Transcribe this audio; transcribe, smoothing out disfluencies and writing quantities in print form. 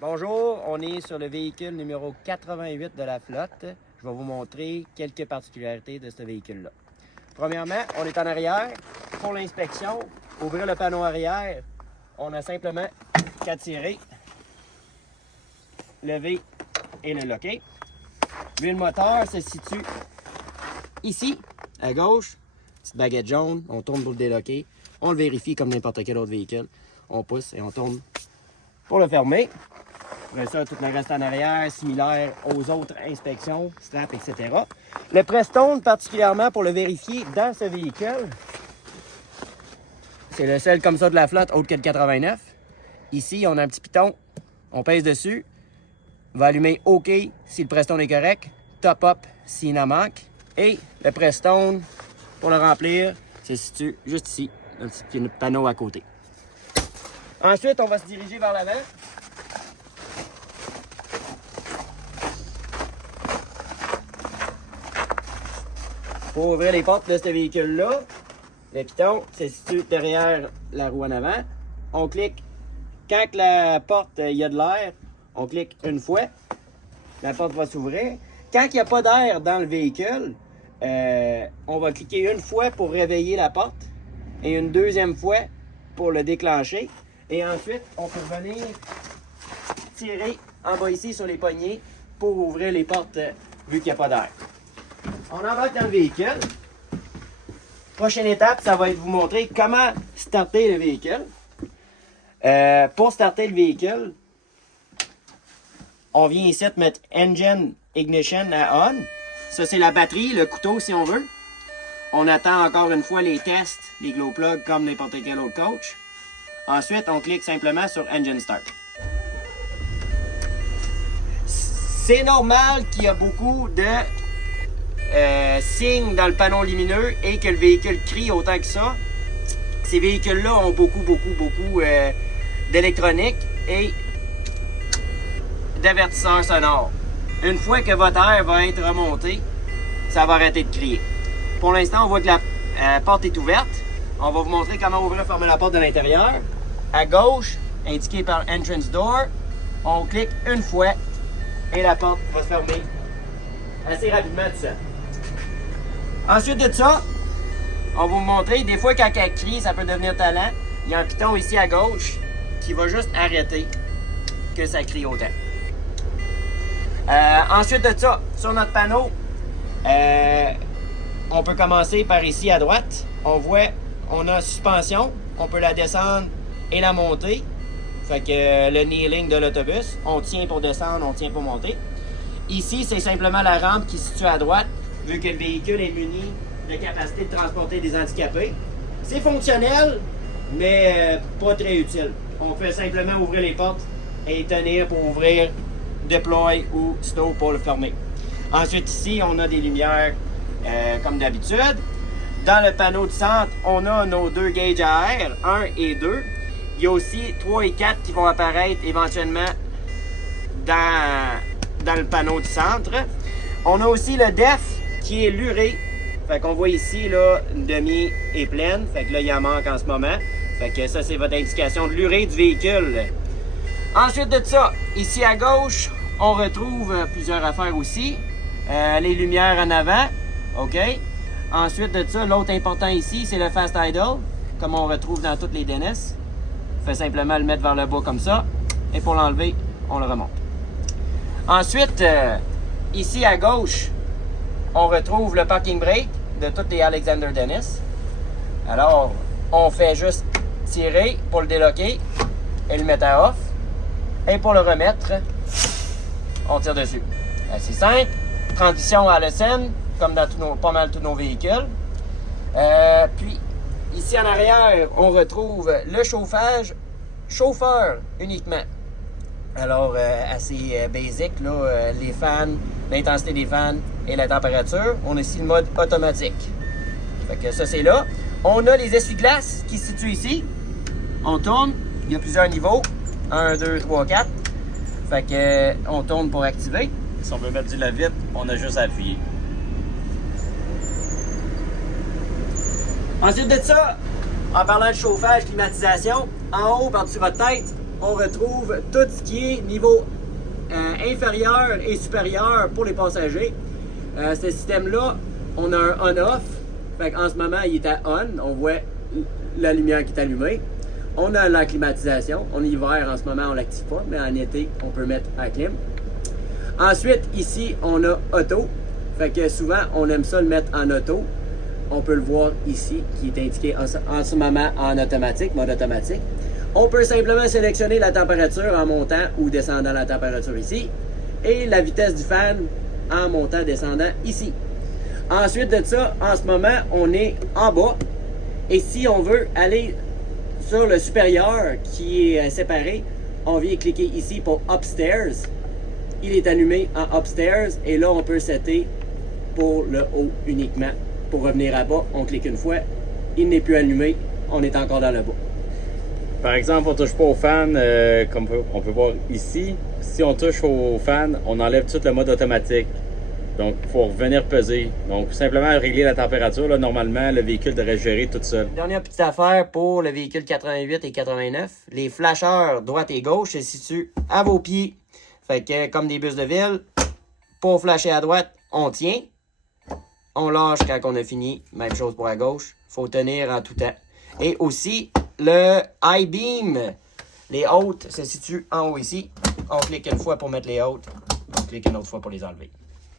Bonjour, on est sur le véhicule numéro 88 de la flotte. Je vais vous montrer quelques particularités de ce véhicule-là. Premièrement, on est en arrière. Pour l'inspection, ouvrir le panneau arrière, on a simplement qu'à tirer, lever et le locker. L'huile moteur se situe ici, à gauche. Petite baguette jaune, on tourne pour le déloquer. On le vérifie comme n'importe quel autre véhicule. On pousse et on tourne pour le fermer. Après ça, tout le reste en arrière, similaire aux autres inspections, strap, etc. Le Prestone, particulièrement pour le vérifier dans ce véhicule, c'est le seul comme ça de la flotte, autre que le 89. Ici, on a un petit piton, on pèse dessus, on va allumer OK si le Prestone est correct, top up s'il en manque, et le Prestone, pour le remplir, se situe juste ici, dans le petit panneau à côté. Ensuite, on va se diriger vers l'avant. Pour ouvrir les portes de ce véhicule-là, le piton se situe derrière la roue en avant. On clique, quand la porte, il y a de l'air, on clique une fois, la porte va s'ouvrir. Quand il n'y a pas d'air dans le véhicule, on va cliquer une fois pour réveiller la porte et une deuxième fois pour le déclencher. Et ensuite, on peut venir tirer en bas ici sur les poignées pour ouvrir les portes vu qu'il n'y a pas d'air. On embarque dans le véhicule. Prochaine étape, ça va être vous montrer comment starter le véhicule. Pour starter le véhicule, on vient ici mettre Engine Ignition à On. Ça, c'est la batterie, le couteau si on veut. On attend encore une fois les tests, les glow plugs comme n'importe quel autre coach. Ensuite, on clique simplement sur Engine Start. C'est normal qu'il y a beaucoup de signes dans le panneau lumineux et que le véhicule crie autant que ça. Ces véhicules-là ont beaucoup d'électronique et d'avertisseurs sonores. Une fois que votre air va être remonté, ça va arrêter de crier. Pour l'instant, on voit que la porte est ouverte. On va vous montrer comment ouvrir et fermer la porte de l'intérieur. À gauche, indiqué par Entrance Door, on clique une fois et la porte va se fermer assez rapidement tout seul. Ensuite de ça, on va vous montrer, des fois quand elle crie, ça peut devenir talent. Il y a un piton ici à gauche qui va juste arrêter que ça crie autant. Ensuite de ça, sur notre panneau, on peut commencer par ici à droite. On voit, on a suspension, on peut la descendre et la monter. Fait que le kneeling de l'autobus, on tient pour descendre, on tient pour monter. Ici, c'est simplement la rampe qui se situe à droite, vu que le véhicule est muni de capacité de transporter des handicapés. C'est fonctionnel, mais pas très utile. On peut simplement ouvrir les portes et tenir pour ouvrir, deploy ou stow pour le fermer. Ensuite, ici, on a des lumières comme d'habitude. Dans le panneau du centre, on a nos deux gauges à air, 1 et 2. Il y a aussi 3 et 4 qui vont apparaître éventuellement dans le panneau du centre. On a aussi le DEF qui est l'urée. Fait qu'on voit ici, là, une demi est pleine. Fait que là, il en manque en ce moment. Fait que ça, c'est votre indication de l'urée du véhicule. Ensuite de ça, ici à gauche, on retrouve plusieurs affaires aussi. Les lumières en avant. OK. Ensuite de ça, l'autre important ici, c'est le Fast Idle, comme on retrouve dans toutes les Dennis. Fait simplement le mettre vers le bas comme ça. Et pour l'enlever, on le remonte. Ensuite, ici à gauche, on retrouve le parking brake de toutes les Alexander Dennis. Alors, on fait juste tirer pour le déloquer et le mettre à off. Et pour le remettre, on tire dessus. C'est simple. Transition à Allison, comme dans pas mal tous nos véhicules. Puis, ici en arrière, on retrouve le chauffage chauffeur uniquement. Alors, assez basic, là, les fans, l'intensité des fans et la température. On a ici le mode automatique. Fait que ça, c'est là. On a les essuie-glaces qui se situent ici. On tourne. Il y a plusieurs niveaux. 1, 2, 3, 4. Fait que on tourne pour activer. Si on veut mettre du lave-vite, on a juste à appuyer. Ensuite de ça, en parlant de chauffage, climatisation, en haut, par-dessus votre tête, on retrouve tout ce qui est niveau inférieur et supérieur pour les passagers. Ce système-là, on a un on-off. En ce moment, il est à on. On voit la lumière qui est allumée. On a la climatisation. En hiver, en ce moment, on ne l'active pas, mais en été, on peut mettre à la clim. Ensuite, ici, on a auto. Fait que souvent, on aime ça le mettre en auto. On peut le voir ici, qui est indiqué en ce moment en automatique, mode automatique. On peut simplement sélectionner la température en montant ou descendant la température ici. Et la vitesse du fan en montant, descendant ici. Ensuite de ça, en ce moment, on est en bas. Et si on veut aller sur le supérieur qui est séparé, on vient cliquer ici pour Upstairs. Il est allumé en Upstairs. Et là, on peut setter pour le haut uniquement. Pour revenir à bas, on clique une fois. Il n'est plus allumé. On est encore dans le bas. Par exemple, on ne touche pas au fan, comme on peut voir ici. Si on touche au fan, on enlève tout le mode automatique. Donc, il faut revenir peser. Donc, simplement régler la température. Là, normalement, le véhicule devrait gérer tout seul. Dernière petite affaire pour le véhicule 88 et 89. Les flasheurs droite et gauche se situent à vos pieds. Fait que, comme des bus de ville, pour flasher à droite, on tient. On lâche quand on a fini. Même chose pour à gauche. Faut tenir en tout temps. Et aussi, le I-beam. Les hautes se situent en haut ici. On clique une fois pour mettre les hautes. On clique une autre fois pour les enlever.